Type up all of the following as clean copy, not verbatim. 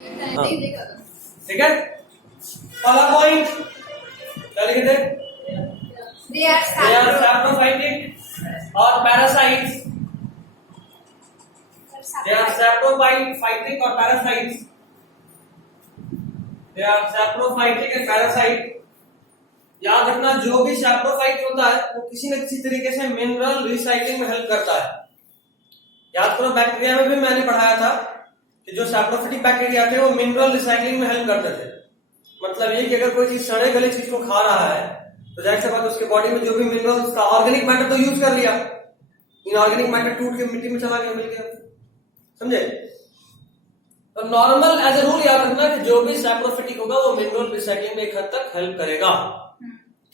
ठीक है। पहला पॉइंट क्या लिखे थे? They are saprophytic और parasites. They are saprophytic और parasites. They are saprophytic and parasite. याद रखना, जो भी सैप्रोफाइट होता है वो किसी न किसी तरीके से मिनरल रिसाइकलिंग में हेल्प करता है। याद करो, बैक्टीरिया में भी मैंने पढ़ाया था कि जो सैप्रोफिटिक बैक्टीरिया थे वो मिनरल रिसाइकलिंग में हेल्प करते थे। मतलब ये कि अगर कोई चीज सड़े गले चीज को खा रहा है तो जाहिर सी बात है उसके बॉडी में जो भी मिनरल, उसका ऑर्गेनिक मैटर तो यूज कर लिया, इनऑर्गेनिक मैटर टूट के मिट्टी में चला गया, मिल गया। समझे? तो नॉर्मल एज ए रूल याद रखना कि जो भी सैप्रोफिटिक होगा वो मिनरल रिसाइकलिंग में एक हद तक हेल्प करेगा।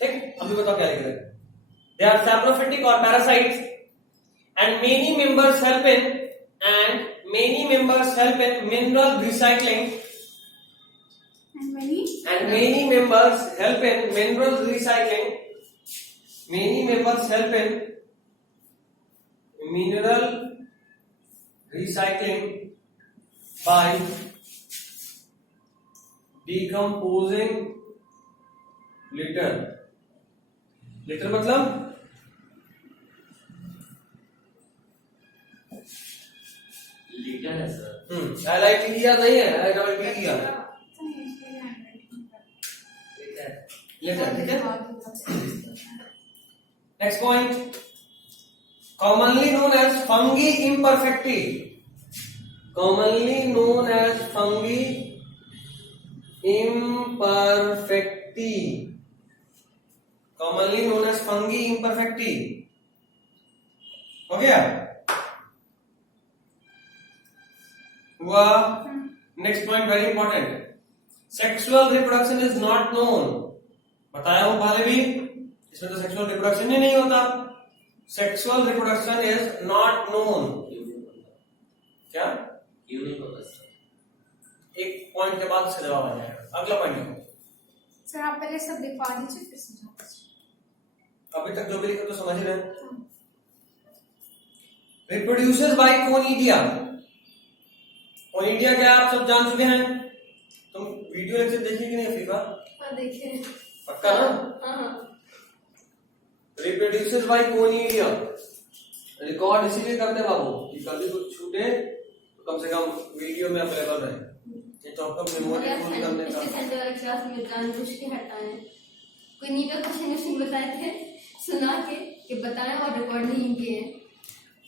ठीक, अभी बताओ क्या लिख रहे हैं? दे आर सैप्रोफिटिक और parasites and many members help in mineral recycling and many members help in mineral recycling. Many members help in mineral recycling by decomposing litter. Litter मतलब लीटर है सर। LITER नहीं है, LITER है। Next point, commonly known as fungi imperfecti. Commonly known as fungi imperfecti. Commonly known as fungi imperfecti. हो गया? हुआ? Next point very important. Sexual reproduction is not known. बताया हूं पहले भी, इसमें तो सेक्सुअल रिप्रोडक्शन ही नहीं होता। Sexual reproduction is not known. क्या? क्यों नहीं होता सर? एक पॉइंट के बाद उसका जवाब आ जाएगा। अगला पॉइंट सर, आप पहले सब लिखवा दीजिए फिर समझा। अभी तक जो भी लिखा तो समझ ही रहे। Reproduces by conidia. कोनिडिया क्या आप सब जान चुके हैं? तुम वीडियो लेक्चर देखी कि नहीं फीफा? हाँ, देखिए। पक्का ना? हाँ। Reproduces by conidia. रिकॉर्ड इसीलिए करते हैं बाबू कि कभी कुछ छूटे तो कम से कम वीडियो में अवेलेबल रहे। ये तो आपका मेमोरी फुल करने का। संडे वाले क्लास में जानबूझ के हटाए। कोई नहीं का क्वेश्चन बताए थे सुना के कि बताएं और रिकॉर्ड नहीं किए हैं।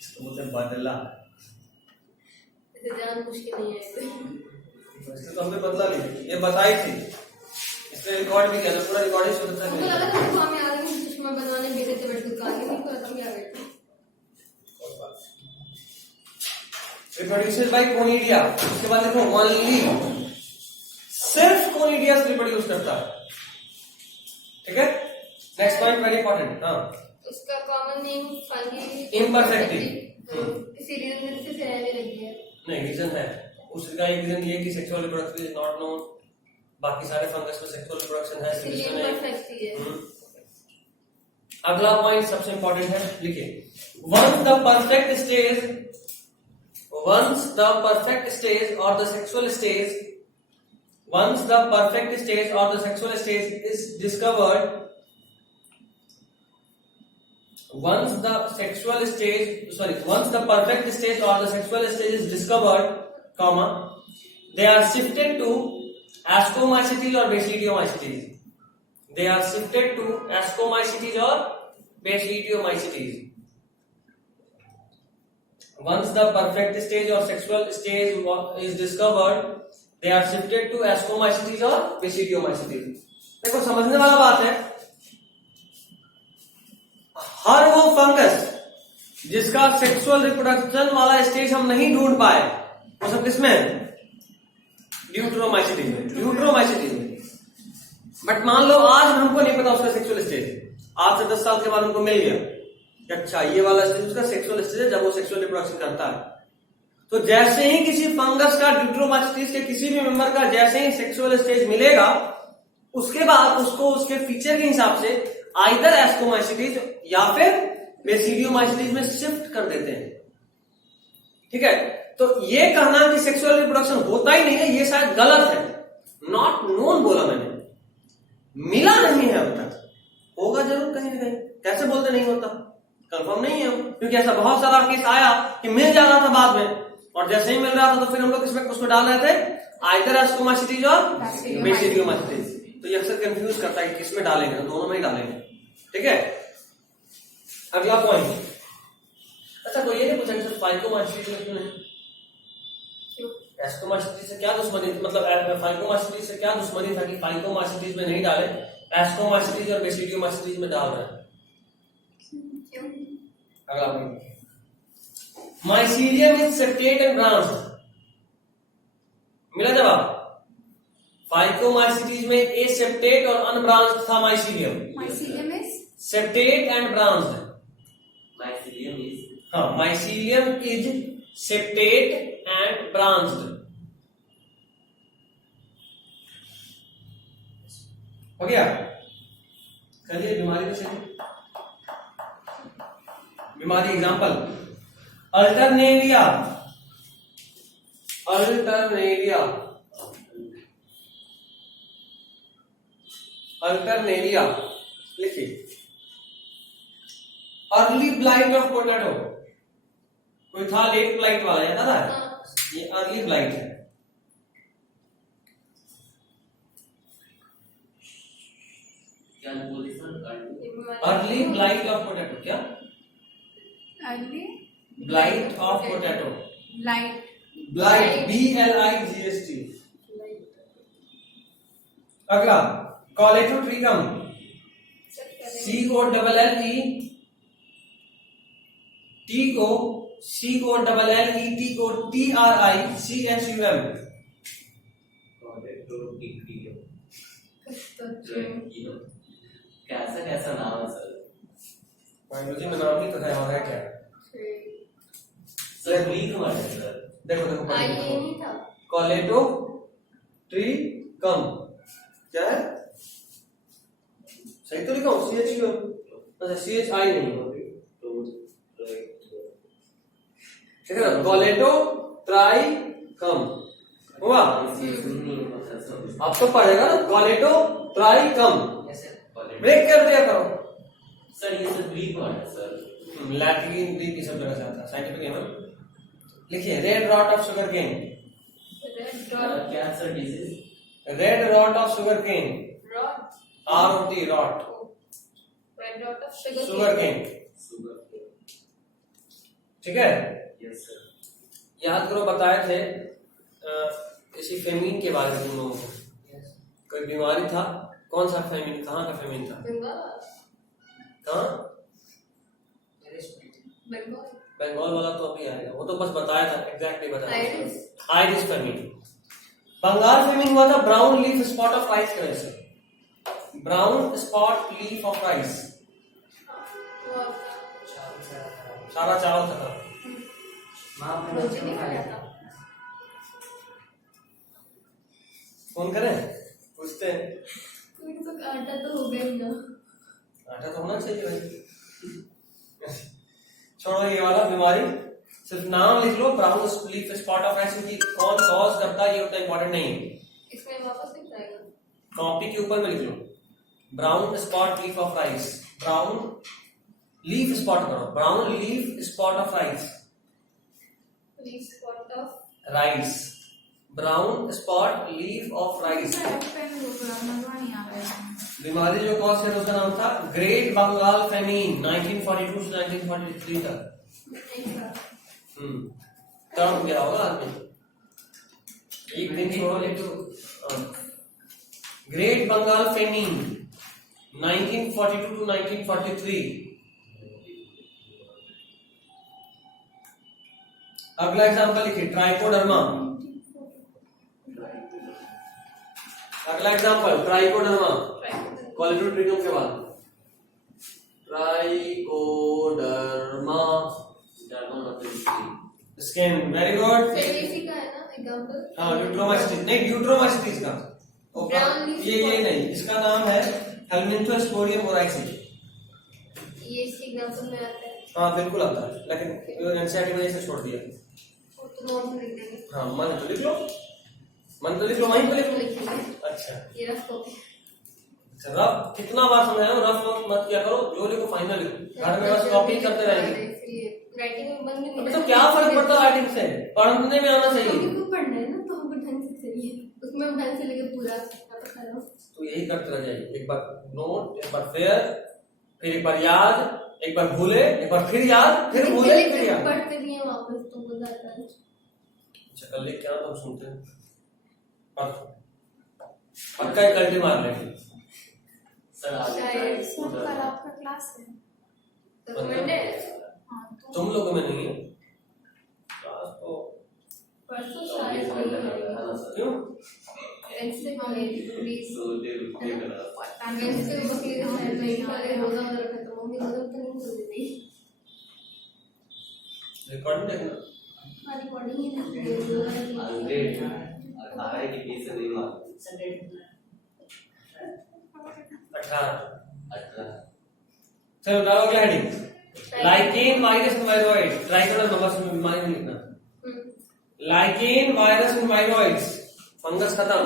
इसको बोलते हैं बदला। इसे जानबूझ के नहीं है कोई। इसको तो हमने बदला नहीं, ये बताई थी, इसलिए रिकॉर्ड भी किया था, पूरा रिकॉर्ड ही सुनता है। मुझे लगा था कि हमें आ गए चश्मा बनवाने बेटे थे बैठ के आगे नहीं पता क्या बैठे। Reproduces by conidia. उसके बाद देखो ओनली, सिर्फ कोनिडिया से रिप्रोड्यूस करता है। ठीक है, नेक्स्ट पॉइंट वेरी इंपॉर्टेंट। हाँ, उसका कॉमन नेम फंगी इम्परफेक्टि। इसी रीजन से रहने लगी है। नहीं, रीजन है उसका। एक रीजन ये कि sexual reproduction is not known. बाकी सारे फंगस में सेक्सुअल रिप्रोडक्शन है, इसलिए इम्परफेक्ट है। अगला पॉइंट सबसे इंपॉर्टेंट है, लिखिए। once the perfect stage or the sexual stage is discovered, once the perfect stage or the sexual stage is discovered, comma, they are shifted to ascomycetes or basidiomycetes. They are shifted to ascomycetes or basidiomycetes. Once the perfect stage or sexual stage is discovered, they are shifted to ascomycetes or basidiomycetes. देखो, समझने वाला बात है, हर वो fungus जिसका sexual reproduction वाला stage हम नहीं ढूंढ पाए, वो सब किसमें है? ड्यूट्रोमाइसिटीज में। बट मान लो आज हमको नहीं पता उसका सेक्सुअल स्टेज, आज से 10 साल के बाद हमको मिल गया कि अच्छा ये वाला स्टेज उसका सेक्सुअल स्टेज है जब वो सेक्सुअल रिप्रोडक्शन करता है। तो जैसे ही किसी फंगस का, ड्यूट्रोमाइसिटीज के किसी भी मेंबर का जैसे ही सेक्सुअल स्टेज मिलेगा, उसके बाद उसको उसके फीचर के हिसाब से आइदर एस्कोमाइसिटीज या फिर बेसिडियोमाइसिटीज में शिफ्ट कर देते हैं। ठीक है, तो ये कहना कि सेक्सुअल रिप्रोडक्शन होता ही नहीं है, ये शायद गलत है। नॉट नोन बोला मैंने, मिला नहीं है अब तक, होगा जरूर कहीं ना कहीं। कैसे बोलते नहीं होता, कंफर्म नहीं है, क्योंकि ऐसा बहुत सारा केस आया कि मिल जा रहा था बाद में, और जैसे ही मिल रहा था तो फिर हम लोग किसमें उसको डाल रहे थे, आइदर एस्कोमासिटीज और बेसिडियोमासिटीज। तो ये अक्सर कंफ्यूज करता है कि किसमें डालेंगे, तो दोनों में ही डालेंगे। ठीक है, अगला पॉइंट। अच्छा, कोई ये नहीं पूछा कि सर फाइकोमासिटीज में क्यों नहीं, एस्कोमासिटीज से क्या दुश्मनी, मतलब फाइकोमासिटीज से क्या दुश्मनी था कि फाइकोमासिटीज में नहीं डाले, एस्कोमासिटीज और बेसिडियोमासिटीज में डाल रहे हैं। अगला point, mycelium is septate and branched. मिला जवाब। फाइकोमाइसिटीज में ए सेप्टेट और अनब्रांच्ड था mycelium. Mycelium is septate and branched. Mycelium is, हाँ, mycelium is septate and branched. हो गया। चलिए बीमारी में चलिए। बीमारी एग्जांपल, अल्टरनेरिया। अल्टरनेरिया, अल्टरनेरिया लिखिए। अर्ली ब्लाइट ऑफ पोटैटो, कोई था लेट ब्लाइट वाला, याद आ रहा है? ये अर्ली ब्लाइट है। क्या बोले sir? Early blight of potato, क्या early blight of potato, light blight, BLIGHT। अगला, कॉलेटोट्रिकम, COLLETOTRICUM। कैसा कैसा नाम है सर? बायोलॉजी में नाम ही तो है, और है क्या? सर ग्रीक वर्ड है सर। देखो देखो, आई ये नहीं था। कॉलेटोट्रिकम क्या है? सही तो लिखा हूँ, CHUM। अच्छा, CHI नहीं, ठीक है। कॉलेटोट्राइकम हुआ। अब तो पढ़ेगा ना, कॉलेटोट्राइकम। ब्रेक कर दिया करो सर ये सब ग्रीक वर्ड है सर। लैटिन ग्रीक की सब जगह से आता है, साइंटिफिक है ना। लिखिए, red rot of sugarcane. क्या sir disease? Red rot of sugarcane, rot, ROT, rot, red dot of sugarcane. Sugar. ठीक है, यस सर। याद करो बताए थे इसी फेमिन के बारे में तुम लोगों को। कोई बीमारी था, कौन सा फेमिन, कहाँ का फेमिन था? कहाँ? बंगाल वाला तो अभी आएगा, वो तो बस बताया था, एग्जैक्टली बताया। Iris feminine. बंगाल फेमिन हुआ था brown leaf spot of rice की वजह से। Brown spot leaf of rice, सारा चावल खत्म। फोन करें, पूछते हैं। आटा तो हो गया ही ना। आटा तो होना चाहिए भाई। छोड़ो ये वाला बीमारी, सिर्फ नाम लिख लो, brown leaf spot of rice की कौन कॉज करता है ये उतना इंपॉर्टेंट नहीं है। इसमें वापस लिख जाएगा, कॉपी के ऊपर में लिख लो, brown spot leaf of rice. Brown leaf spot करो, brown leaf spot of rice, leaf spot of rice, brown spot leaf of rice. बीमारी जो कॉज है उसका नाम था ग्रेट बंगाल फेमिन, 1942 से 1943 तक। टर्म गया होगा आदमी, एक दिन छोड़ो ले तो। Great Bengal famine 1942 to 1943। अगला एग्जांपल लिखिए, ट्राइकोडर्मा। अगला एग्जांपल ट्राइकोडर्मा, कॉलेटोट्रिकम के बाद trichoderma skin. Very good. Fallacy का है ना एग्जांपल? हाँ, ड्यूट्रोमाइसिटीज नहीं, ड्यूट्रोमाइसिटीज का ये नहीं, इसका नाम है हेलमिंथोस्पोरियम ओराइसिस। ये इसके एग्जांपल में आता है। हाँ बिल्कुल आता है, लेकिन एनसीईआरटी वजह से छोड़ दिया। तो नोट में लिख देंगे। हाँ मन तो लिख लो, मन तो लिख लो, वहीं पे लिख लो। लिखेंगे। अच्छा ये रफ कॉपी। अच्छा, रफ कितना बार समझाया हूं, रफ मत किया करो, जो लिखो फाइनल लिखो, घर में बस कॉपी करते रहेंगे। राइटिंग में बंद नहीं। मतलब क्या फर्क पड़ता है राइटिंग से, पढ़ने में आना चाहिए। हमको पढ़ना है ना, तो हमको ढंग से चाहिए, उसमें ढंग से लेके पूरा कर रहा हूँ। तो यही करते रह जाइए, एक बार नोट, एक बार फेयर, फिर एक बार याद, एक बार भूले, एक बार फिर याद, फिर भूले, फिर याद। पढ़ते भी हैं वापस तो हो जाता है। अच्छा कल लेके आओ, तब सुनते हैं। पक्का एक कल्टी मार लेंगे। सर आगे शायद सर कल आपका क्लास है। तो मंडे हाँ तो तुम लोगों में नहीं है क्लास तो, परसों शायद नहीं है। क्यों? वेंसडे को प्लीज तो दे करा वेंसडे को बकरी शायद नहीं खाए, रोजा वगैरह रखा तो मम्मी रोजा तो नहीं खोल देती। रिकॉर्डिंग देखना। हाँ रिकॉर्डिंग ही नहीं हंड्रेड और आगे की पीछे नहीं मार 18। चलो डालो अगला heading, lichen virus and viroid. Try करना नंबर में बीमारी में लिखना। Lichen virus and viroids, fungus खत्म।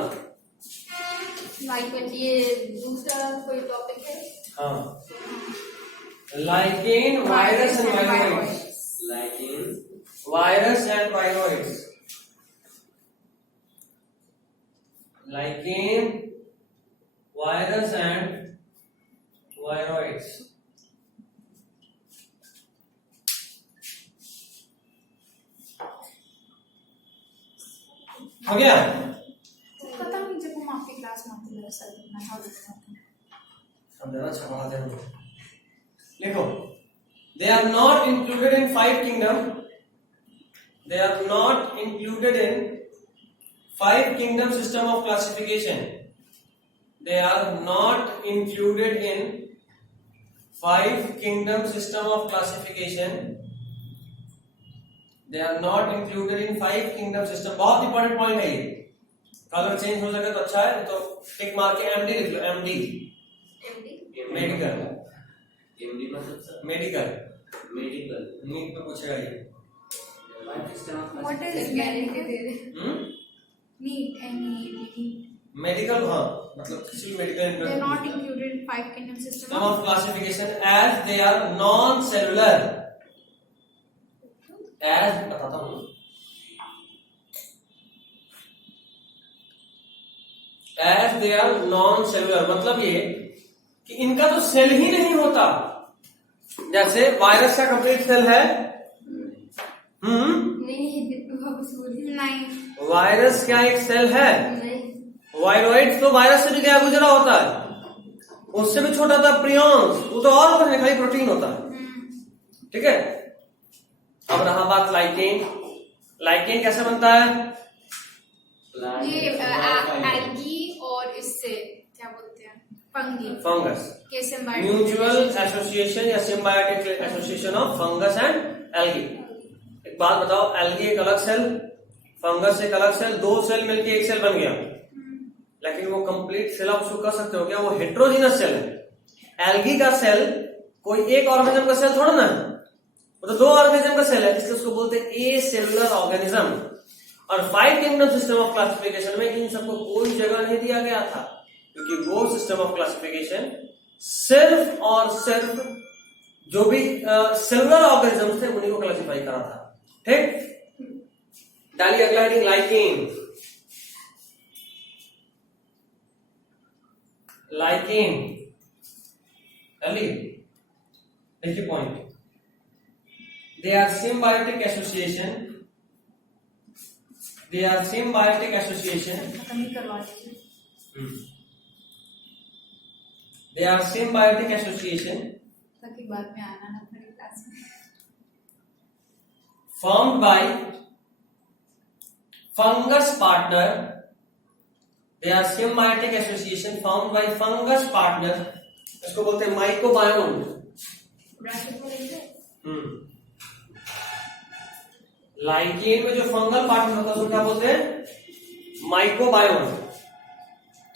लाइक ये दूसरा कोई टॉपिक है। हाँ, lichen virus and viroids, lichen virus and viroids, lichen virus and viroids. हो गया? पता नहीं जब हम आपकी क्लास में आते हैं सर मैं how हम जरा छपा दे हम। लिखो, they are not included in five kingdom, they are not included in five kingdom system of classification, they are not included in five kingdom system of classification, they are not included in five kingdom system। बहुत important point है ये, colour change हो जाएगा तो अच्छा है, तो टिक मार के एमडी लिख लो। एमडी मेडिकल, एमडी मतलब सर मेडिकल मेडिकल नीट में पूछेगा ये। what is गारंटी दे रहे। NEET NEET मेडिकल, हाँ मतलब किसी भी medical they are not included in five kingdom system system of classification as they are non cellular, as बताता हूँ, as they are non cellular मतलब ये कि इनका तो सेल ही नहीं होता। जैसे वायरस का कंप्लीट सेल है, नहीं वापस बोलिए। नहीं वायरस क्या एक सेल है? नहीं वायरॉइड तो वायरस से भी क्या गुजरा होता है, उससे भी छोटा था प्रियॉन्स, वो तो और कुछ नहीं, खाली प्रोटीन होता है। ठीक है, अब रहा बात लाइकेन। लाइकेन कैसे बनता है? ये एल्गी और इससे क्या बोलते हैं फंगी फंगस, के म्यूचुअल एसोसिएशन या symbiotic association of fungus and algae. एक बात बताओ, एल्गी एक अलग सेल, फंगस एक अलग सेल, दो सेल मिलके एक सेल बन गया, लेकिन वो कंप्लीट सेल आप उसको कह सकते हो क्या? वो हेट्रोजीनस सेल है। एल्गी का सेल कोई एक ऑर्गेनिज्म का सेल थोड़ा ना है, वो तो दो ऑर्गेनिज्म का सेल है, इसलिए उसको बोलते हैं ए सेलुलर ऑर्गेनिज्म। और five kingdom system of classification में इन सबको कोई जगह नहीं दिया गया था, क्योंकि वो सिस्टम ऑफ क्लासिफिकेशन सिर्फ और सिर्फ जो भी सेलुलर ऑर्गेनिज्म थे उन्हीं को क्लासिफाई करा था। ठीक, डालिए अगला हेडिंग, लाइकेन। लाइकेन देखिए point, they are symbiotic association, they are symbiotic association, खत्म ही करवा दीजिए they are symbiotic association ताकि बाद में आना ना पड़े क्लास में। formed by fungus partner, they are symbiotic association formed by fungus partner, इसको बोलते हैं माइक्रोबायोम। ब्रैकेट में लिखते हैं। लाइकेन में जो फंगल पार्टनर होता है उसको क्या बोलते हैं? माइक्रोबायोम।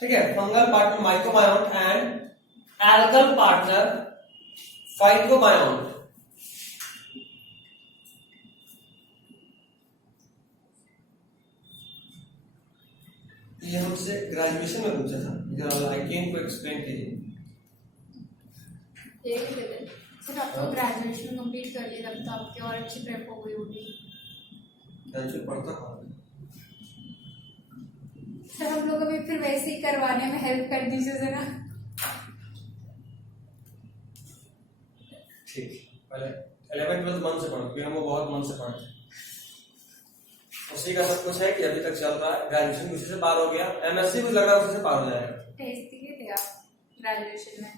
ठीक है, fungal partner microbiome and algal partner phytobiome. ये हमसे ग्रेजुएशन में पूछा था, जरा लाइकेन को एक्सप्लेन कीजिए। यही लेवल। सर आप तो ग्रेजुएशन कंप्लीट कर लिए, तब तो आपकी और अच्छी प्रेप हो गई होगी। ग्रेजुएशन पढ़ता कहाँ है? सर हम लोग अभी फिर वैसे ही करवाने में हेल्प कर दीजिए जरा। ठीक, पहले 11th-12th मन से पढ़ो, क्योंकि हम वो बहुत मन से पढ़ते हैं। उसी का सब कुछ है कि अभी तक चल रहा है। ग्रेजुएशन उसी से पार हो गया, एमएससी कुछ लग रहा है उसी से पार हो जाएगा। टेस्ट दिए थे आप ग्रेजुएशन में?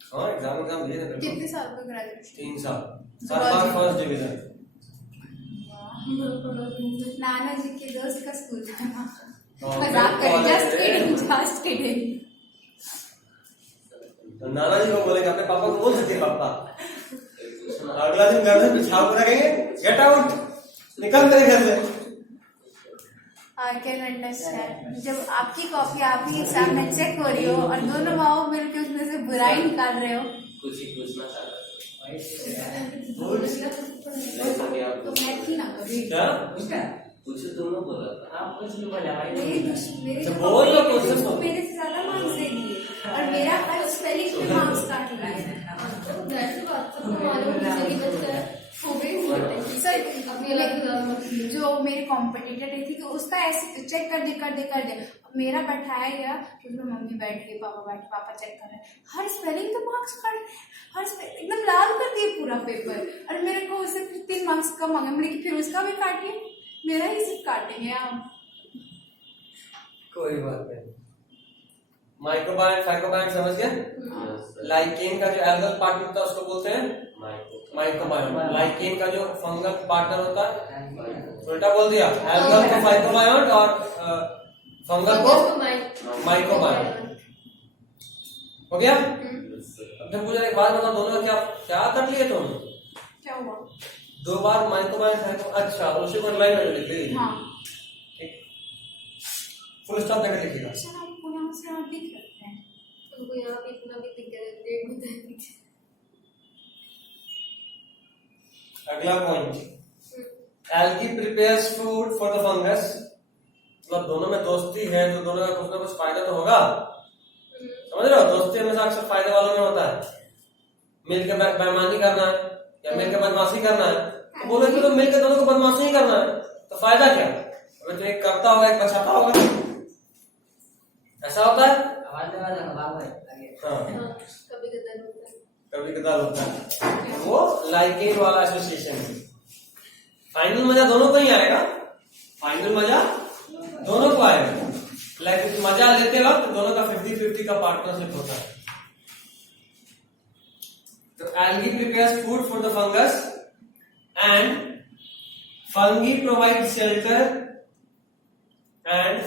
हाँ, एग्जाम दिए थे। कितने साल का ग्रेजुएशन? 3 साल, 7 बार फर्स्ट डिवीजन। नाना जी के दोस्त का स्कूल था ना। हाँ, मजाक फिर करें, जस्ट कॉलेज किडिंग, है। Just kidding. तो नाना जी को बोलेंगे, अपने पापा को बोल सकते हैं पापा, अगला दिन घर में बिछा कर रखेंगे, गेट आउट, निकल मेरे घर से। I can understand. जब आपकी कॉपी आप ही एग्जाम में चेक हो रही हो और दोनों माओ मिलकर उसमें से बुराई निकाल रहे हो, कुछ ही पूछना चाह रहा तो मैं थी ना कभी। क्या? कुछ दोनों बोला था, आप कुछ भी बोला भाई। मेरे तो बोल लो, कोशिश को करो। मेरे से ज्यादा मार्क्स दे दिए और मेरा हर स्पेलिंग में मार्क्स काट रहा है। तो वैसे बात तो मालूम है कि बच्चा हो गई सर अपनी लाइफ जो मेरे कॉम्पिटिटर रही थी, तो उसका ऐसे चेक कर दे मेरा बैठाया गया, उसमें मम्मी बैठ गई, पापा चेक कर रहे हैं, हर स्पेलिंग तो मार्क्स काट, हर स्पेलिंग एकदम लाल कर दिए पूरा पेपर। और मेरे को उससे 3 मार्क्स कम आ गए। मैंने कि फिर उसका भी काटिए, मेरा ही सिर्फ काटेंगे आप। कोई बात नहीं। माइक्रोबायोट, फाइकोबायोट समझ गए? लाइकेन का जो एल्गल पार्टनर होता है उसको बोलते हैं माइक्रोबायोट। लाइकेन का जो फंगल पार्टनर होता है, उल्टा बोल दिया, एल्गल को फाइकोबायोट और फंगल को माइक्रोबायोट। हो गया? अब जब मुझे एक बात बताओ, दोनों का क्या कर लिए तुम? क्या हुआ? 2 बार माइक्रोबायोट फाइको, अच्छा उसी पर लाइन में लिख ली। हाँ ठीक, फुल स्टॉप देकर लिखिएगा। सर आपको यहाँ से आप दिख रहे हैं? तुमको यहाँ पे इतना भी दिक्कत है। अगला point, algae prepares food for the fungus. मतलब दोनों में दोस्ती है तो दोनों का कुछ ना कुछ फायदा तो होगा, समझ रहे हो? दोस्ती हमेशा अक्सर फायदे वालों में होता है। मिलकर बेईमानी करना है या मिलकर बदमाशी करना है, तो बोलो कि तो मिलकर दोनों को बदमाशी ही करना है, तो फायदा क्या? अगर तो एक करता होगा, एक बचाता होगा, ऐसा होता है। हाँ, कभी कदार होता है। कभी कदार होता है। वो लाइकेन वाला एसोसिएशन है। फाइनल मजा दोनों को ही आएगा, फाइनल मजा दोनों को आएगा, लेकिन मजा लेते वक्त दोनों का 50-50 का पार्टनरशिप होता है। तो algae prepares food for the fungus and fungi provide shelter and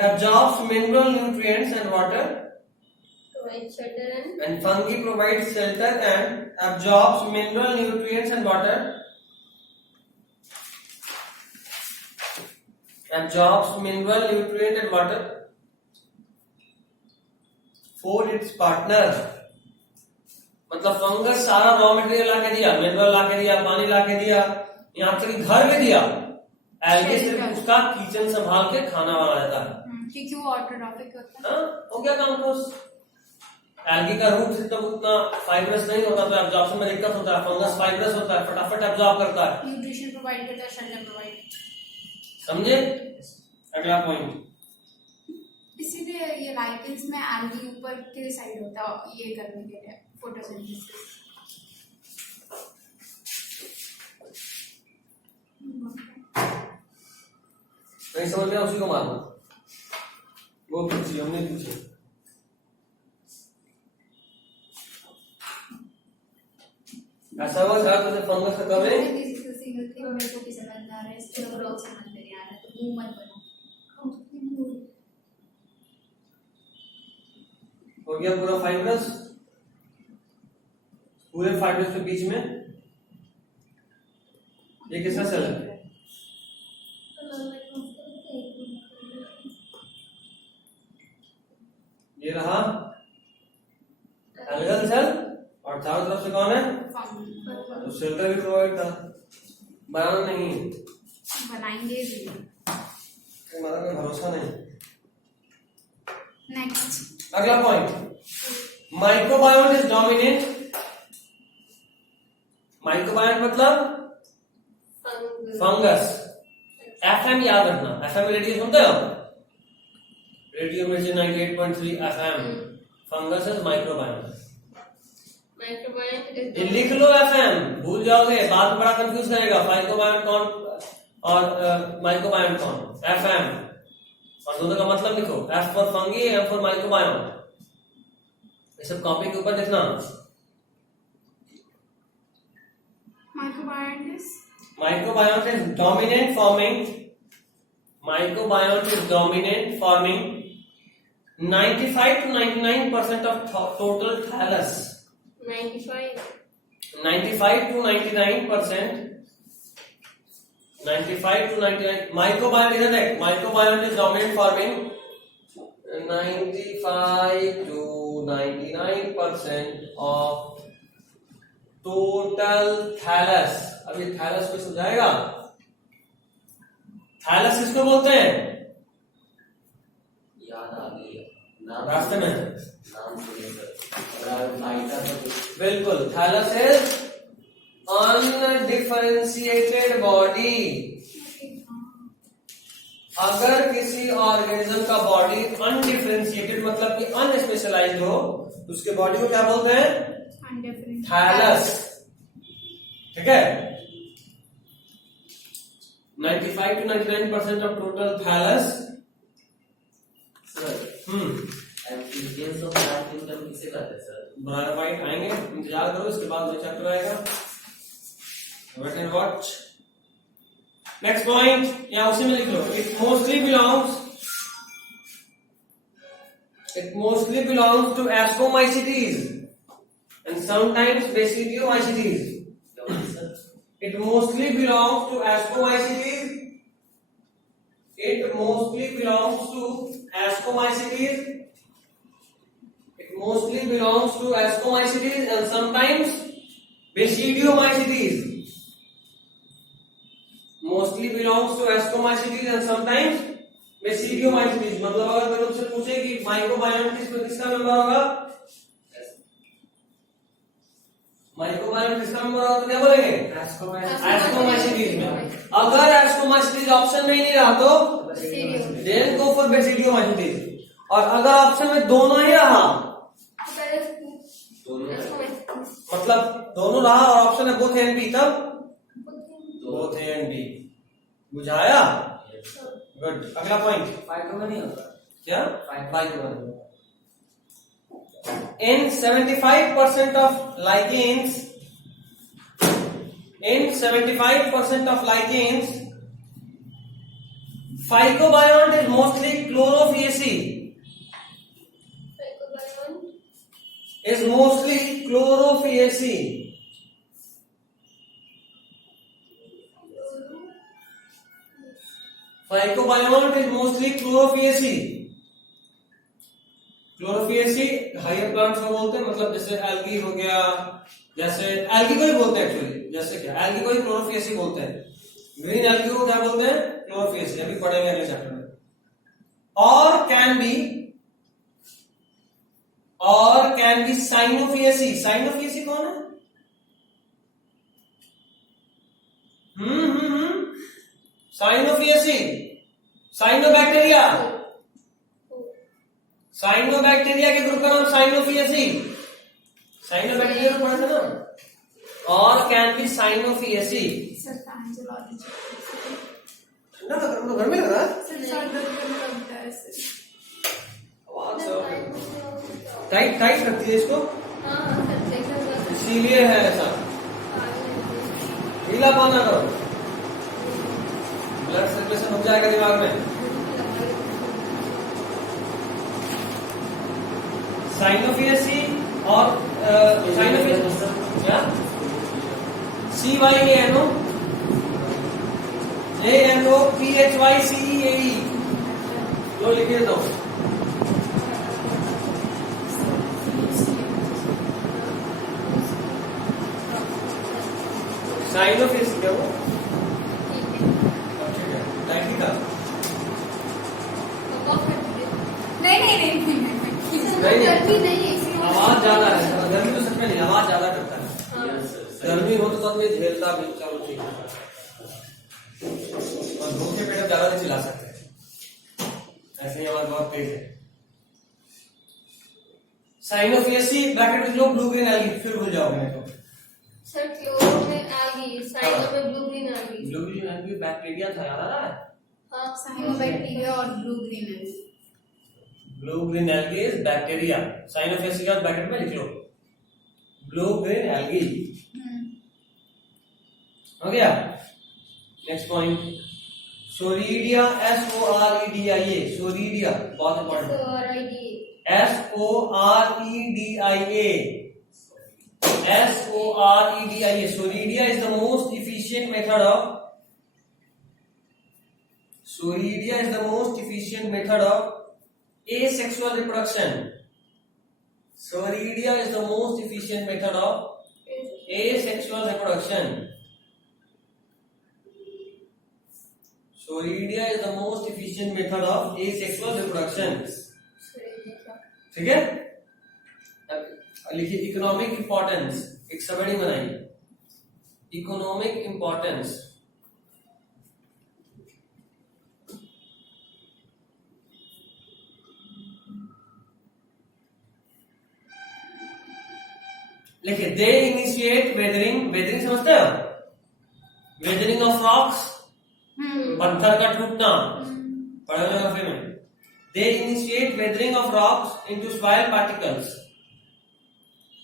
absorbs mineral nutrients and water. Provide shelter And fungi provide shelter and absorbs mineral nutrients and water. Absorbs mineral nutrient and water for its partner. मतलब fungus सारा raw material लाके दिया, mineral लाके दिया, पानी लाके दिया, यहाँ तक कि घर में दिया। एल्गे सिर्फ उसका किचन संभाल के खाना वाला रहता है, क्योंकि वो ऑटोट्रॉफिक होता है। हाँ, हो गया काम ठोस। एल्गी का रूट सिस्टम उतना फाइब्रस नहीं होता, तो एब्जॉर्प्शन में दिक्कत होता है। फंगस फाइब्रस होता है, फटाफट एब्जॉर्ब करता है, न्यूट्रिशन प्रोवाइड करता है, शेल्टर प्रोवाइड। समझे? अगला पॉइंट, इसीलिए ये लाइकेंस में एल्गी ऊपर के साइड होता है, ये करने के लिए फोटोसिंथेसिस। नहीं समझ में उसी को मारना, वो पूछी हमने पूछी। ऐसा हुआ था तुझे फंगस का कब है? सिंगल थिंग मेरे को भी समझ में आ रहा है, इसके ओवरऑल समझ में नहीं आ रहा है, तो मुंह मत बनो। हो गया पूरा फाइब्रस, पूरे फाइब्रस के बीच में ये किसका सेल है? ये रहा एल्गल सेल, और चारों तरफ से कौन है? तो शेल्टर भी प्रोवाइड था, बनाना नहीं बनाएंगे भी। भरोसा नहीं। नेक्स्ट अगला point, microbiome is dominant. Microbiome मतलब फंगस। एफएम याद रखना, एफएम रेडियो सुनते हो, रेडियो मिर्ची 98.3 एफएम। Fungus is microbiome. ये लिख लो एफएम, भूल जाओगे बाद में बड़ा कंफ्यूज करेगा माइक्रोबायोम कौन और माइक्रोबायोम कौन। एफएम और दोनों का मतलब लिखो, F for fungi, M for microbiome. ये सब कॉपी के ऊपर लिखना। Microbiome is dominant forming 95 to 99% of total thallus. 95 to 99%. 95 to 99. Microbiome isn't it? Microbiome is dominant forming 95 to 99% of total thallus. अभी थैलस को समझाएगा। थैलस किसको बोलते हैं? याद आ गई नाम, रास्ते में नाम सुनिए सर। बिल्कुल, थैलस इज अनडिफरेंशिएटेड बॉडी। अगर किसी ऑर्गेनिज्म का बॉडी अनडिफरेंशिएटेड मतलब कि अनस्पेशलाइज्ड हो, उसके बॉडी को क्या बोलते हैं? थैलस। ठीक है, 95 to 99% of total thallus. Sir application of life income किसे कहते हैं सर? ब्रायोफाइट आएंगे, इंतजार करो, इसके बाद वो चैप्टर आएगा। Wait and watch. Next point या उसी में लिख लो, it mostly belongs to ascomycetes and sometimes basidiomycetes. It mostly belongs to ascomycetes. It mostly belongs to ascomycetes. It mostly belongs to ascomycetes and sometimes basidiomycetes. Mostly belongs to ascomycetes and sometimes basidiomycetes. मतलब अगर मैं तुमसे पूछे कि microbiome किसका member होगा, microbiome किसका member होगा तो क्या बोलेंगे? एस्कोमाइसिटीज में। अगर एस्कोमाइसिटीज ऑप्शन में ही नहीं रहा तो देन गो फॉर बेसिडियोमाइसिटीज। और अगर ऑप्शन में दोनों ही रहा, मतलब दोनों रहा और ऑप्शन है बोथ ए एंड बी, तब बोथ ए एंड बी। बुझाया? गुड। अगला पॉइंट, फाइटो में नहीं होता क्या? Phyto in 75% of lichens, phycobiont is mostly chlorophyllaceae. Phycobiont is mostly chlorophyllaceae. Chlorophyceae higher plants को बोलते हैं, मतलब जैसे एल्गी हो गया, जैसे एल्गी को ही बोलते हैं एक्चुअली, जैसे क्या एल्गी को ही क्लोरोफियेसी बोलते हैं। ग्रीन एल्गी को क्या बोलते हैं? क्लोरोफियेसी। अभी पढ़ेंगे अगले चैप्टर में। और कैन बी साइनोफियेसी। साइनोफियेसी कौन है? साइनोफियेसी, साइनोबैक्टीरिया। साइनोबैक्टीरिया के ग्रुप का नाम साइनोफियेसी। साइनोबैक्टीरिया तो पढ़ते ना। और कैन बी साइनोफियेसी। ठंडा लग रहा है, घर में लग रहा है। टाइट रखती है इसको, इसीलिए है ऐसा। ढीला पाना करो, ब्लड सर्कुलेशन हो जाएगा दिमाग में। साइनोफियेसी और साइनोफियेसी क्या? CYANO ANOPHYCEAE लो लिख देता हूं। साइनोफियेसी क्या वो? ठीक है, नहीं। गर्मी नहीं है इसमें। आवाज ज्यादा है, गर्मी तो सच में नहीं, आवाज ज्यादा करता है। Yes, sir. गर्मी हो तो आदमी झेलता भी, चलो ठीक है। और धूप के पेट ज्यादा नहीं चिल्ला सकते, ऐसे ही आवाज बहुत तेज है। साइन ऑफ एसी ब्रैकेट में लो ब्लू ग्रीन एल्गी, फिर भूल जाओगे नहीं तो। सर क्लोरो में एल्गी, साइनो में blue green algae. Blue green algae bacteria था, याद आ रहा है? हाँ साइनोबैक्टीरिया और blue green algae. Blue green algae is bacteria. Cyanophyceae का ब्रैकेट में लिख लो ब्लू ग्रीन एल्गी। हो गया। Next point, soredia, SOREDIA, soredia बहुत इंपॉर्टेंट है। SOREDIA, soredia is the most efficient method of asexual reproduction. Soredia is the most efficient method of asexual reproduction. Soredia is the most efficient method of asexual reproduction. ठीक है। अब लिखिए economic importance, एक सबड़ी बनाइए, economic importance. लिखिए दे initiate weathering, weathering समझते हो? Weathering of rocks, पत्थर का टूटना, पढ़े हो ज्योग्राफी में। They initiate weathering of rocks into soil particles.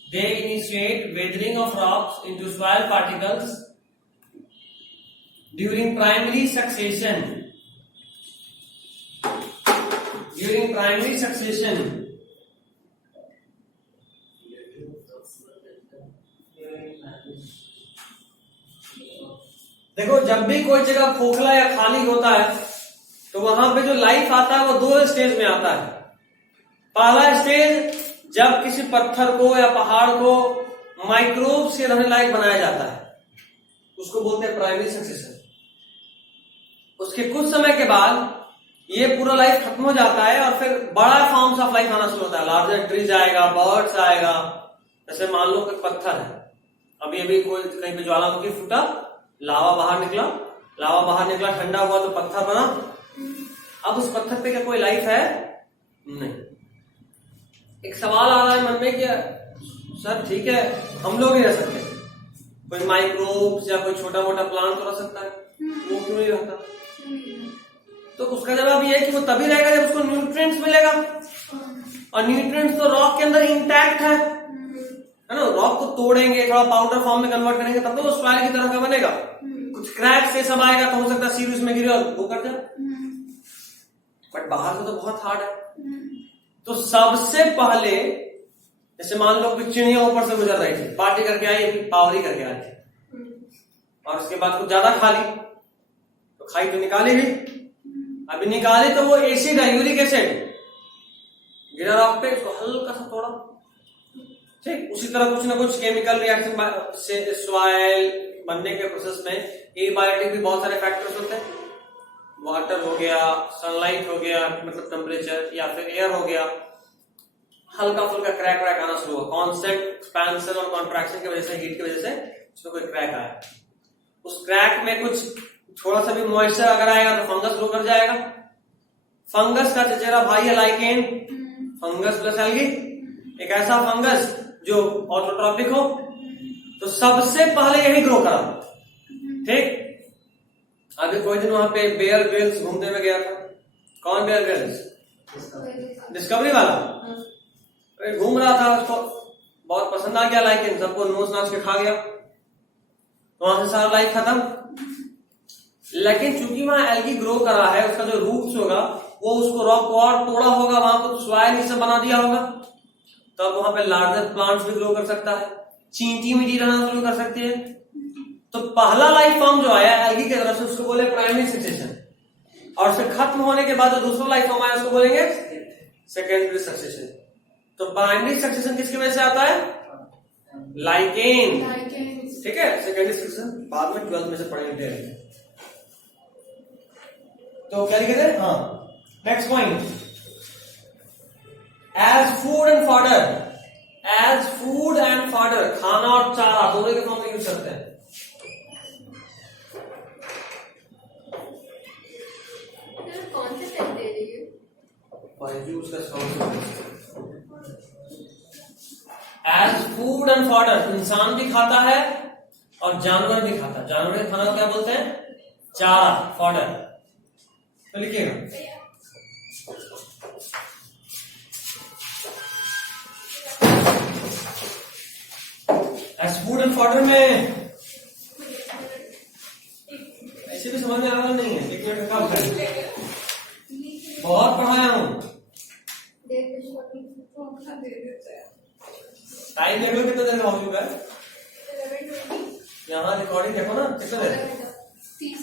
They initiate weathering of rocks into soil particles during primary succession. During primary succession. देखो जब भी कोई जगह खोखला या खाली होता है तो वहां पे जो लाइफ आता है वो दो स्टेज में आता है। पहला स्टेज जब किसी पत्थर को या पहाड़ को माइक्रोब से रहने लायक बनाया जाता है, उसको बोलते हैं प्राइमरी सक्सेशन। उसके कुछ समय के बाद ये पूरा लाइफ खत्म हो जाता है और फिर बड़ा फॉर्म्स ऑफ लाइफ आना शुरू होता है। लार्जर ट्रीज आएगा, बर्ड्स आएगा। जैसे मान लो कि पत्थर है, अभी अभी कोई कहीं पे ज्वालामुखी फूटा, लावा बाहर निकला, ठंडा हुआ तो पत्थर बना। अब उस पत्थर पे क्या कोई लाइफ है? नहीं। एक सवाल आ रहा है मन में कि सर ठीक है हम लोग ही रह सकते हैं, कोई माइक्रोब्स या कोई छोटा मोटा प्लांट तो रह सकता है, वो क्यों नहीं रहता? तो उसका जवाब ये है कि वो तभी रहेगा जब उसको न्यूट्रिएंट्स मिलेगा, और न्यूट्रिएंट्स तो रॉक के अंदर इंटैक्ट है ना। रॉक को तोड़ेंगे, थोड़ा पाउडर फॉर्म में कन्वर्ट करेंगे तब तो वो सॉइल की तरह का बनेगा। कुछ क्रैक से सब आएगा तो हो सकता है सीरीज में गिरे और वो कर जाए, बट बाहर तो बहुत हार्ड है। तो सबसे पहले जैसे मान लो कि चिड़िया ऊपर से गुजर रही थी, पार्टी करके आई, पावरी करके आई थी, और उसके बाद कुछ ज्यादा खा ली तो खाई तो निकाली भी। अभी निकाली तो वो एसिड है, यूरिक एसिड गिरा रॉक पे, उसको हल्का सा तोड़ा, ठीक। उसी तरह कुछ ना कुछ केमिकल रिएक्शन से सॉइल बनने के प्रोसेस में एबायोटिक भी बहुत सारे फैक्टर्स होते हैं। वाटर हो गया, सनलाइट हो गया, मतलब टेम्परेचर, या फिर एयर हो गया, हल्का फुल्का क्रैक वैक आना शुरू हुआ। कॉन्स्टेंट एक्सपेंशन और कॉन्ट्रैक्शन की वजह से, हीट की वजह से उसमें कोई क्रैक आया। उस क्रैक में कुछ थोड़ा सा भी मॉइस्चर अगर आएगा तो फंगस ग्रो कर जाएगा। फंगस का चचेरा भाई है लाइकेन, फंगस प्लस एल्गी, एक ऐसा फंगस जो ऑटोट्रॉपिक हो। तो सबसे पहले यही ग्रो करा, ठीक। अभी कोई दिन वहां पे बेयर ग्रिल्स घूमने में गया था। कौन बेयर ग्रिल्स? डिस्कवरी वाला घूम रहा था, उसको बहुत पसंद आ गया लाइकेन, सबको नोच नाच के खा गया, तो वहां से सारा लाइफ खत्म। लेकिन चूंकि वहां एल्गी ग्रो करा है, उसका जो रूट्स होगा वो उसको रॉक को और तोड़ा होगा, वहां को सॉइल ही सब बना दिया होगा, तब तो वहां पे लार्जर प्लांट्स भी ग्रो कर सकता है, चींटी मिट्टी रहना शुरू कर सकती है। तो पहला लाइफ फॉर्म जो आया एल्गी की तरफ से उसको बोले प्राइमरी सक्सेशन, और उसके खत्म होने के बाद जो दूसरा लाइफ फॉर्म आया उसको बोलेंगे सेकेंडरी सक्सेशन। तो प्राइमरी सक्सेशन किसकी वजह से आता है? लाइकेन, ठीक है। सेकेंडरी सक्सेशन बाद में 12th में से पढ़ेंगे। तो क्या लिखे थे? हाँ, next point, as food and fodder, as food and fodder, खाना और चारा दोनों के फॉर्म में यूज करते हैं। कौन से पेन दे रही है? एज फूड एंड फॉडर, इंसान भी खाता है और जानवर भी खाता है। जानवर के खाना को क्या बोलते हैं? चारा, फॉडर। तो लिखिएगा एज फूड एंड फॉडर में ऐसे भी समझ में आ रहा नहीं है, एक मिनट का काम करें। बहुत पढ़ाया हूँ। टाइम देख लो कितना देर का हो चुका है। यहाँ रिकॉर्डिंग देखो ना कितना देर, 30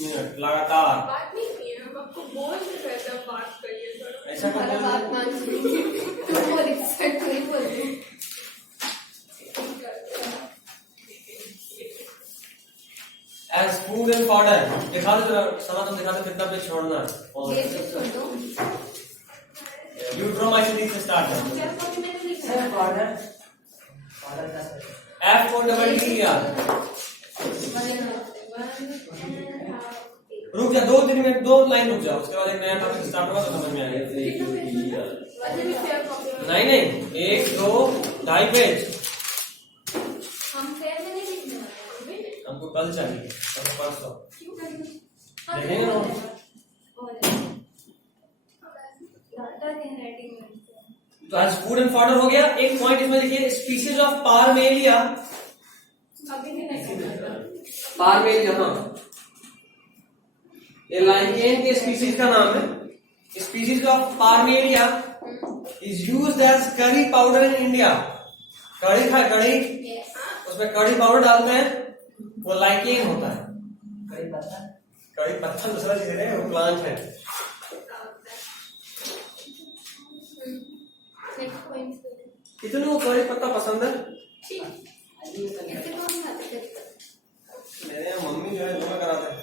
मिनट लगातार। बात नहीं की है, हम आपको बोल नहीं रहते, बात करिए सर। ऐसा हमारा कर बात मान सुनिए। तुम बोल एक्सेप्ट नहीं बोल रहे। एज फूड एंड फॉडर दिखा दो जरा, सनातन दिखा दो कितना पेज छोड़ना है। ये सब छोड़ दो। यू ड्रॉ माय सिटी से स्टार्ट है। क्या कॉपी में लिखा सर है? ऑर्डर का एफ को डबल टी यार। रुक जा, 2-3 मिनट, 2 लाइन रुक जा, उसके बाद एक नया टॉपिक स्टार्ट होगा तो समझ में आएगा। वाले भी फेयर कॉपी में। नहीं 1 2 2.5 पेज हम फेयर में नहीं लिखने वाले हैं। हमको कल चाहिए, कल परसों क्यों करना? देखेंगे ना। और डाटा के राइटिंग में तो एज फूड एंड फॉडर हो गया। एक पॉइंट इसमें लिखिए, स्पीसीज ऑफ पारमेलिया। अभी भी नहीं करना। पारमेलिया, हाँ, ये लाइकेन के स्पीसीज का नाम है। Species of Parmelia is used as curry powder in India. कड़ी खाए, कड़ी, उसमें कड़ी पाउडर डालते हैं, वो लाइकेन होता है। कड़ी पत्ता दूसरा चीज है, वो प्लांट है। नेक्स्ट पॉइंट कितने को कड़ी पत्ता पसंद है? ऐसे कौन खाते हैं? मेरे मम्मी जो है दोनों कराते हैं।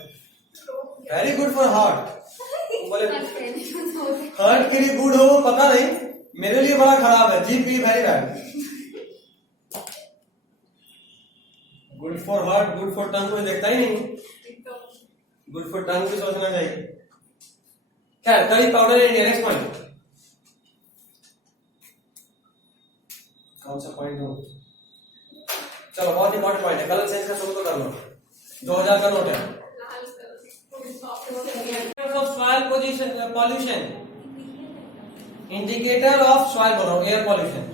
Very good for heart. बोले हार्ट के लिए गुड हो पता नहीं, मेरे लिए बड़ा खराब है। जीप भी very bad. Good for heart, good for tongue कोई देखता ही नहीं। गुड फॉर टंग भी सोचना चाहिए। खैर, curry powder India. Next point, कौन सा पॉइंट हो? चलो, बहुत इंपॉर्टेंट पॉइंट है। कलर सेंस का शुरू तो कर लो, 2000 का नोट है। of soil pollution, indicator of soil बोलो, air pollution,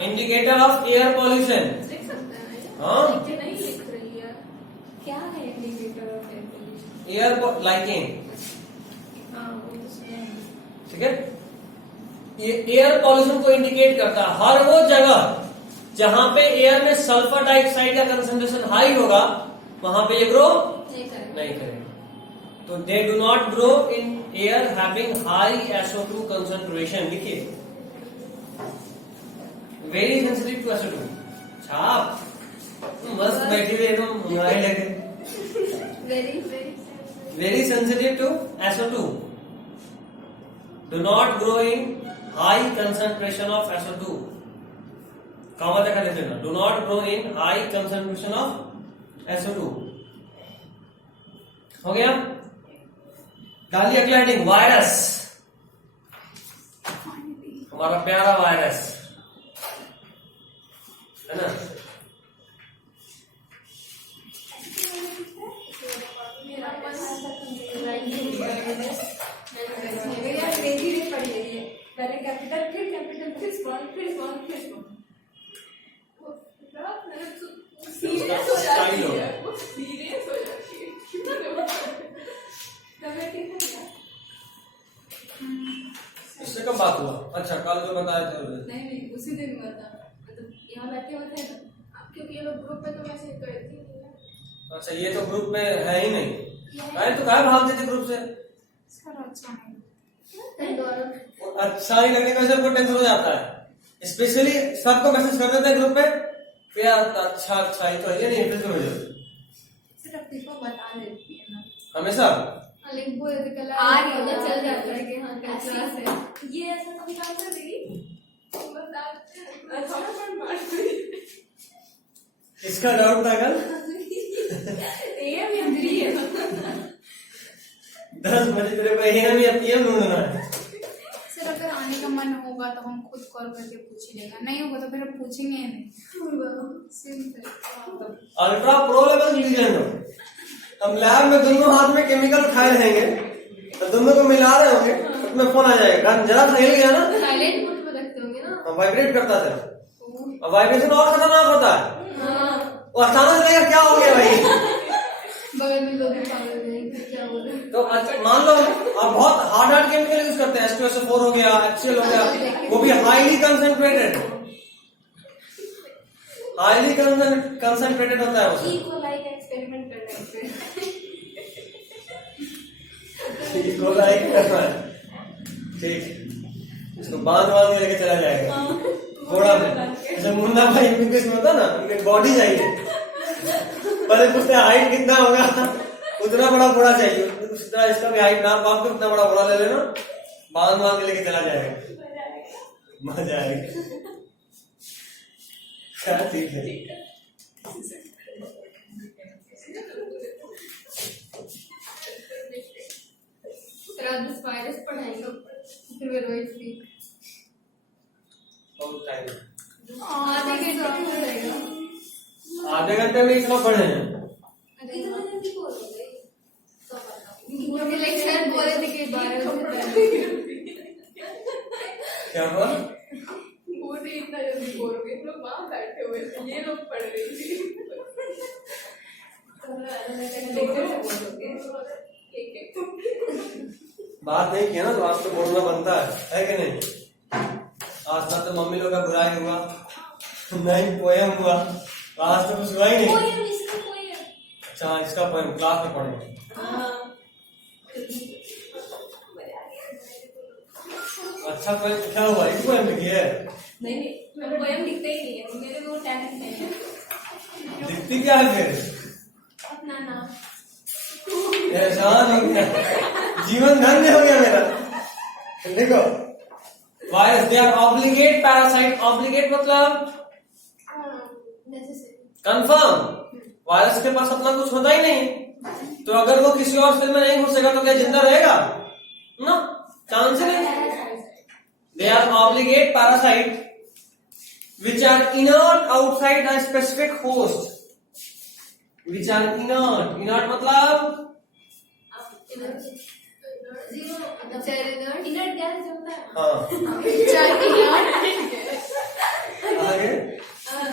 indicator of air pollution। लिख सकते हैं ना? हाँ, ये नहीं लिख रही है। क्या है indicator of air pollution? Air lichen, हाँ, वो तो सुना है। ठीक है। ये एयर पॉल्यूशन को इंडिकेट करता है। हर वो जगह जहां पे एयर में सल्फर डाइऑक्साइड का कंसंट्रेशन हाई होगा वहां पे ये ग्रो नहीं करेंगे। नहीं करेगा। तो they do not grow in air having high SO2 concentration. लिखिए, वेरी सेंसिटिव टू SO2। छाप मस्त बैठी हुई एकदम मुंगाई लगे। Very very sensitive to SO2, do not grow in high concentration of SO2। Comma तक लिख लेना, do not grow in high concentration of SO2। हो गया। डालिए अगला हेडिंग, वायरस। हमारा प्यारा वायरस है ना। पहले कैपिटल फिर स्मॉल सीरियस हो जाती है, वो सीरियस हो जाती है। इससे कब बात हुआ? अच्छा, कल जो बताया था नहीं उसी दिन हुआ था। मतलब यहाँ बैठे हुए थे ना, क्योंकि ये लोग ग्रुप में तो मैसेज करती नहीं है। अच्छा, ये तो ग्रुप में है ही नहीं। अरे तो क्या भाग देते ग्रुप से? सर अच्छा नहीं। अच्छा ही लगने का सबको टेंशन हो जाता है। स्पेशली सबको मैसेज कर देते हैं ग्रुप में, फिर अच्छा ही तो है, ये नहीं फिर हो जाए सिर्फ दीपा बता देती है ना हमेशा। लिंक वो यदि कल आ रही पता है। चल जाता है कि हाँ कल क्लास है। ये ऐसा तुम काम कर देगी? अच्छा मार दी। इसका डाउट था कल ये भी अंदर ही है। 10 बजे तेरे को AM या PM ढूंढना है। सर अगर आने का मन होगा तो हम खुद कॉल करके पूछ ही लेगा, नहीं होगा तो फिर हम पूछेंगे ही नहीं। Simple. Ultra pro level legend हो, हम लैब में दोनों हाथ में केमिकल उठाए रहेंगे तो दोनों को मिला रहे होंगे, उसमें फोन आ जाएगा, जरा सा हिल गया ना साइलेंट मोड पे रखते होंगे ना? वाइब्रेट करता था। और वाइब्रेशन और खतरनाक होता है, वो अचानक लगेगा क्या हो गया भाई। बगल में लोग पागल हैं, क्या हो रहा है? तो अच्छा मान लो आप बहुत हार्ड केमिकल यूज करते हैं, H2SO4 हो गया, HCl हो गया, वो भी हाईली कंसंट्रेटेड होता है उसमें। इकोलाई का एक्सपेरिमेंट कर रहे हैं। इसको लाइक करना है, ठीक, इसको बांध के लेके चला जाएगा घोड़ा में। जैसे मुन्ना भाई में होता ना, उनकी बॉडी चाहिए, पहले पूछते हैं हाइट कितना होगा, उतना बड़ा घोड़ा चाहिए, उस तरह इसका भी हाइट नाप पाप के उतना बड़ा घोड़ा ले लेना, बांध के लेके चला जाएगा, मजा आएगा। क्या ठीक है। रात वायरस पढ़ाएगा, फिर वे रोहित भी बहुत टाइम, आधे घंटे में हो जाएगा। आधे घंटे में इतना पढ़े हैं। इतना जल्दी बोल रहे तो बताओ, मुझे लेक्चर बोल रहे थे कि 12 बजे क्या हुआ? पूरी इतना जल्दी बोल गए, लोग वहां बैठे हुए थे, ये लोग पढ़ रही थी। बात नहीं किया ना तो आज तो बोलना बनता है कि नहीं? आज तक तो मम्मी लोग का बुराई हुआ, नहीं पोएम हुआ, आज तो कुछ हुआ ही नहीं। अच्छा इसका पोएम क्लास में पढ़ेंगे। अच्छा पोएम क्या हुआ, इस पोएम लिखी है? नहीं मैं पोएम लिखते ही नहीं है, मेरे को टैलेंट है। लिखती क्या है फिर? अपना नाम एहसान हो गया, जीवन धन्य हो गया मेरा। देखो virus they are obligate parasite, obligate मतलब कंफर्म, वायरस के पास अपना कुछ होता ही नहीं, तो अगर वो किसी और सेल में नहीं घुसेगा तो क्या जिंदा रहेगा ना, चांस ही नहीं। They are obligate parasite which are inert outside a specific host, which are inert, inert मतलब इनर्ट गैस जो होता है। हाँ आगे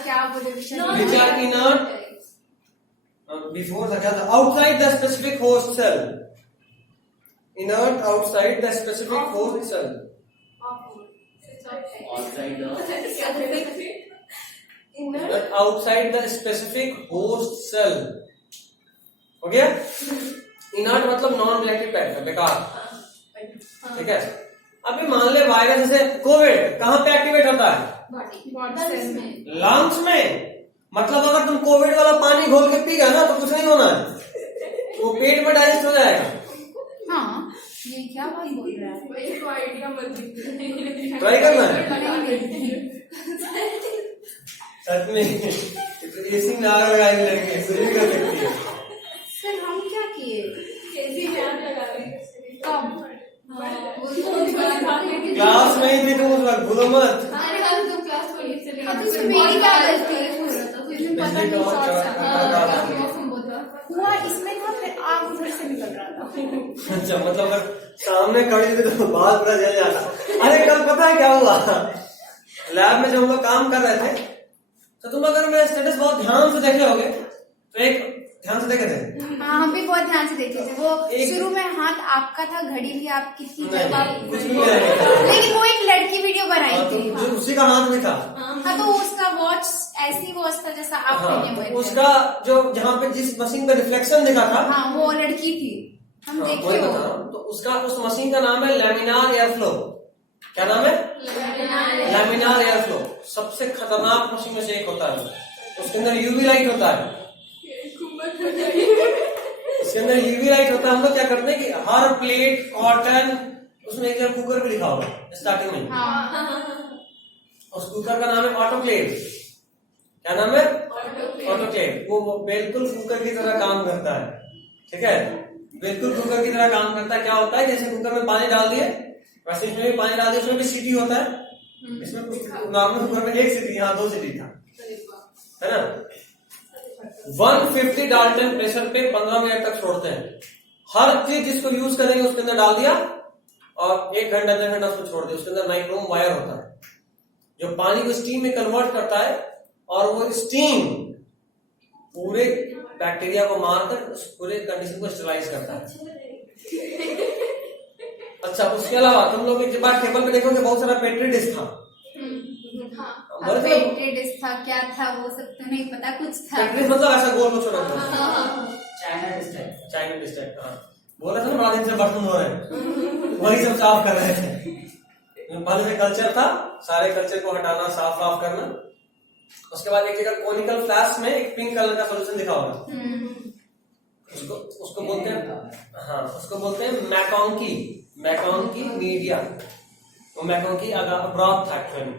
क्या बोले which are inert before था क्या था, outside the specific host cell, inert outside the specific host cell, outside the inert outside the specific host cell, हो गया? इनर्ट मतलब नॉन रिएक्टिव टाइप का, बेकार, ठीक है। अभी मान ले वायरस जैसे कोविड कहाँ पे एक्टिवेट होता है? लंग्स में, मतलब अगर तुम कोविड वाला पानी घोल के पी गया ना तो कुछ नहीं होना है, वो पेट में डाइजेस्ट हो जाएगा। हाँ ये क्या बात बोल रहा है? इसको आइडिया मत दीजिए, ट्राई करना है सच में, एसी में आग लगाई लड़की कुछ भी कर सकती है। सर हम क्या किए? एसी में आग लगा रहे हैं। कब? क्लास में ही थी तुम उस वक्त, भूलो मत। अरे हम तो क्लास को ये चले हाँ, तो इसमें मेरी क्या गलती है? इसमें पता बिजली नहीं का शॉर्ट सर्किट मौसम बहुत हुआ, इसमें था, फिर आग उधर से निकल रहा था। अच्छा मतलब अगर सामने खड़ी थी तो बात पूरा जल जाता। अरे कल पता है क्या हुआ, लैब में जब हम लोग काम कर रहे थे तो तुम अगर मेरे स्टेटस बहुत ध्यान से देखे होगे तो एक ध्यान से देखे थे। हाँ हम भी बहुत ध्यान से देखे थे, वो एक- शुरू में हाथ आपका था, घड़ी भी आपकी थी, नहीं, जब आप कुछ भी मेरा नहीं था। लेकिन वो एक लड़की वीडियो बनाई हाँ, तो थी। जो उसी का हाथ भी था। हाँ तो उसका वॉच ऐसी वॉच था जैसा आप पहने हाँ, हुए तो थे। उसका जो जहाँ पे जिस मशीन का रिफ्लेक्शन दिखा था, हाँ वो लड़की थी, हम हाँ, देखे वही हो। बता रहा हूं। तो उसका उस मशीन का नाम है लैमिनार एयर फ्लो। क्या नाम है? Laminar air flow. सबसे खतरनाक मशीन में से एक होता है, उसके अंदर यूवी लाइट होता है, उसके अंदर यूवी लाइट होता है। हम लोग क्या करते हैं कि हर प्लेट कॉटन उसमें उसमें एक जगह कुकर भी लिखा होगा स्टार्टिंग में। हाँ उस कुकर का नाम है ऑटोक्लेव। क्या नाम है? ऑटोक्लेव। वो बिल्कुल कुकर की तरह काम करता है, ठीक है, बिल्कुल कुकर की तरह काम करता है। क्या होता है, जैसे कुकर में पानी डाल दिए वैसे इसमें भी पानी डाल दिए, उसमें भी सीटी होता है। इसमें कुछ नॉर्मल कुकर में 1 सीटी, यहाँ 2 सीटी था, है ना। 150 डाल्टन प्रेशर पे 15 मिनट तक छोड़ते हैं। हर चीज जिसको यूज करेंगे उसके अंदर डाल दिया और 1 घंटा 1.5 घंटा उसको छोड़ दिया। उसके अंदर नाइक्रोम वायर होता है जो पानी को स्टीम में कन्वर्ट करता है, और वो स्टीम पूरे बैक्टीरिया को मारकर उस पूरे कंडीशन को स्टेरलाइज करता है। अच्छा, उसके अलावा तुम लोग एक बार टेबल पे देखोगे बहुत सारा पेट्री डिश था। पेट्री डिश था, क्या था वो सब तो नहीं पता, कुछ था। पेट्री मतलब ऐसा गोल कुछ रखता है, China dish type. China dish type. हाँ, बोल रहे थे ना बड़ा दिन से बर्तन धो रहे हैं, वही सब साफ कर रहे थे। पहले से कल्चर था, सारे कल्चर को हटाना, साफ साफ करना। उसके बाद एक जगह कोनिकल फ्लास्क में एक पिंक कलर का सोल्यूशन दिखा होगा, उसको बोलते हैं, हाँ उसको बोलते हैं मैकोंकी मीडिया। वो मैकोंकी ब्रॉथ था एक्चुअली।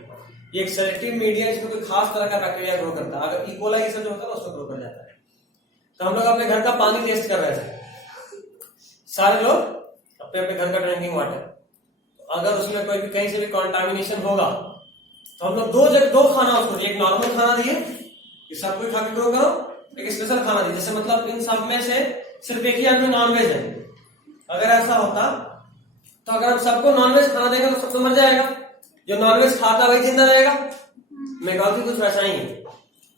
ये एक सेलेक्टिव मीडिया जिसमें कोई खास तरह का बैक्टीरिया ग्रो करता है। अगर इकोला ये सब जो होता है उसको ग्रो कर जाता है। तो हम लोग अपने घर का पानी टेस्ट कर रहे थे, सारे लोग अपने अपने घर का ड्रिंकिंग वाटर। अगर उसमें कोई भी कहीं से भी कॉन्टामिनेशन होगा तो हम लोग दो खाना उसको दिए। एक नॉर्मल खाना दिए कि सब कोई खा के ग्रो करो, एक स्पेशल खाना दिए। जैसे मतलब इन सब में से सिर्फ एक ही आदमी नॉनवेज है। अगर ऐसा होता तो अगर हम सबको नॉनवेज खाना देंगे तो सब तो मर जाएगा। जो नॉनवेज खाता वही जिंदा रहेगा। मैकोंकी कुछ वैसा ही है,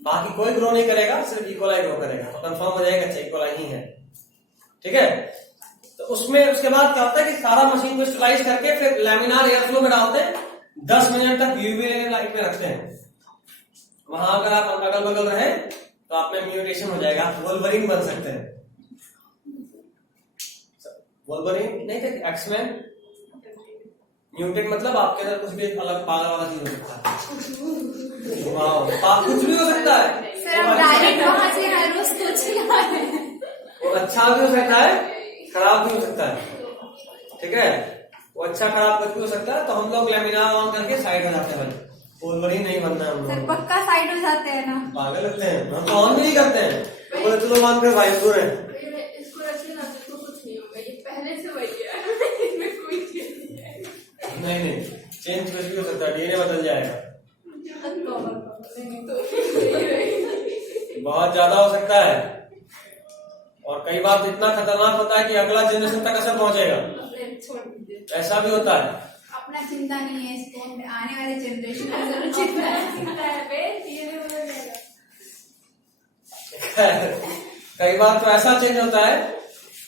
बाकी कोई ग्रो नहीं करेगा, सिर्फ इकोलाई ग्रो करेगा। तो कंफर्म हो जाएगा अच्छा इकोलाई ही है, ठीक है। तो उसमें उसके बाद क्या होता है कि सारा मशीन को स्टेरलाइज करके फिर लैमिनार एयर फ्लो में डालते हैं। 10 मिनट तक यूवी लाइट में रखते हैं। वहां अगर आप अगल बगल रहे तो आप में म्यूटेशन हो जाएगा, आप वोल्वरिन बन सकते हैं। वोल्वरिन नहीं थे, एक्समैन। म्यूटेट मतलब आपके अंदर कुछ भी अलग पागल वाला चीज हो सकता है। वाह, कुछ भी हो सकता है सर, अब डायरेक्ट वहां से हर रोज कुछ ना है। वो अच्छा भी हो सकता है, खराब भी हो सकता है, ठीक है। वो अच्छा खराब कुछ भी हो सकता है। तो हम लोग लैमिनार ऑन करके साइड हो जाते हैं भाई, वोल्वरिन नहीं बनना है हम सर लोग। पक्का साइड हो जाते हैं ना, पागल लगते हैं, हम तो ऑन भी नहीं करते हैं। तो बोले चलो ऑन कर भाई, दूर है। इसको रखिए ना, इसको कुछ नहीं होगा, ये पहले से वही है। इसमें कोई चेंज नहीं है। नहीं चेंज कुछ भी हो सकता है, डीएनए बदल जाएगा, बहुत ज्यादा हो सकता है। और कई बार इतना खतरनाक होता है कि अगला जनरेशन तक असर पहुंचेगा, ऐसा भी होता है। अपना चिंता नहीं है, इसको आने वाले जनरेशन का जरूर चिंता है। कई बार तो ऐसा चेंज होता है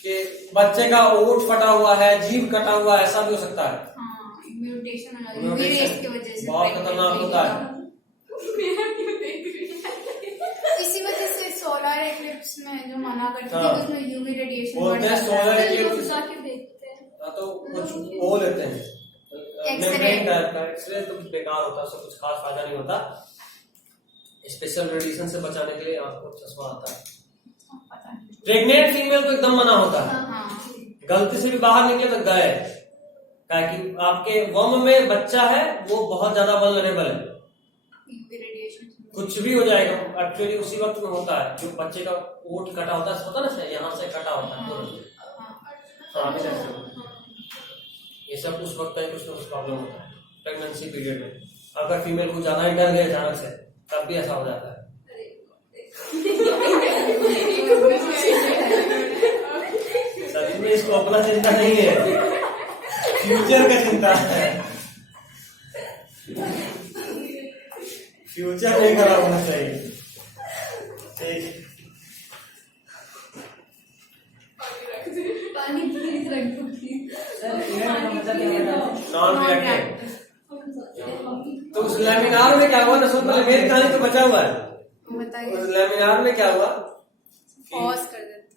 कि बच्चे का ओठ फटा हुआ है, जीभ कटा हुआ है, ऐसा भी हो सकता है। हाँ, म्यूटेशन म्यूटेशन की वजह से बहुत खतरनाक होता है। इसी वजह से सोलर एक्लिप्स में जो मना करते हाँ। थे उसमें यूवी रेडिएशन बोलते हैं सोलर एक्लिप्स, जाके देखते हैं। तो कुछ वो लेते हैं मेम्ब्रेन टाइप का एक्सरे, तो बेकार होता है, उससे कुछ खास फायदा नहीं होता। स्पेशल रेडिएशन से बचाने के लिए आपको चश्मा आता है। प्रेग्नेंट फीमेल को एकदम मना होता है, हाँ। गलती से भी बाहर निकले तो गए, कि आपके वम में बच्चा है वो बहुत ज्यादा वल्नरेबल है, कुछ भी हो जाएगा। एक्चुअली उसी वक्त में होता है जो बच्चे का ओठ कटा होता है ना, यहाँ से कटा होता है। हाँ, ये सब उस वक्त का कुछ ना कुछ प्रॉब्लम होता है प्रेगनेंसी पीरियड में। अगर फीमेल को ज्यादा ही डर गया अचानक से तब भी ऐसा हो जाता है। सच में इसको अपना चिंता नहीं है, फ्यूचर का चिंता है। फ्यूचर नहीं खराब होना चाहिए, ठीक। पानी प्लीज रख दो प्लीज। Non reactive. तो उस लैमिनार में क्या हुआ ना, सुन पहले मेरी कहानी तो बचा हुआ है। बताइए। उस लैमिनार में क्या हुआ, पॉज कर देते